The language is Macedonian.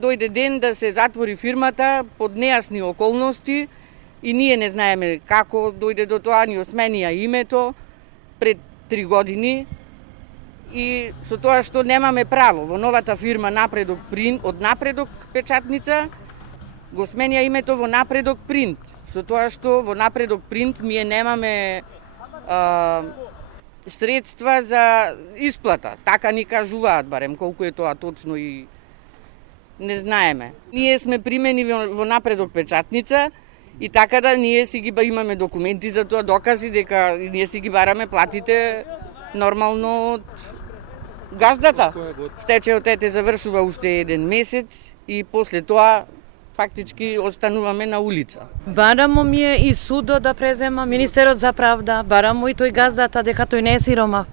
Дојде ден да се затвори фирмата под нејасни околности и ние не знаеме како дојде до тоа, ни осменија името пред 3 години и со тоа што немаме право во новата фирма Напредок Принт, од Напредок печатница, го сменија името во Напредок Принт, со тоа што во Напредок Принт ние немаме средства за исплата. Така ни кажуваат, барем колку е тоа точно и не знаеме. Ние сме примени во Напредок печатница и така да ние си ги имаме документи за тоа, докази дека ние си ги бараме платите нормално од газдата. Стечајот завршува уште 1 месец и после тоа фактички остануваме на улица. Барамо ми е и судот да презема, Министерот за правда, барамо и тој газдата дека тој не е сиромах.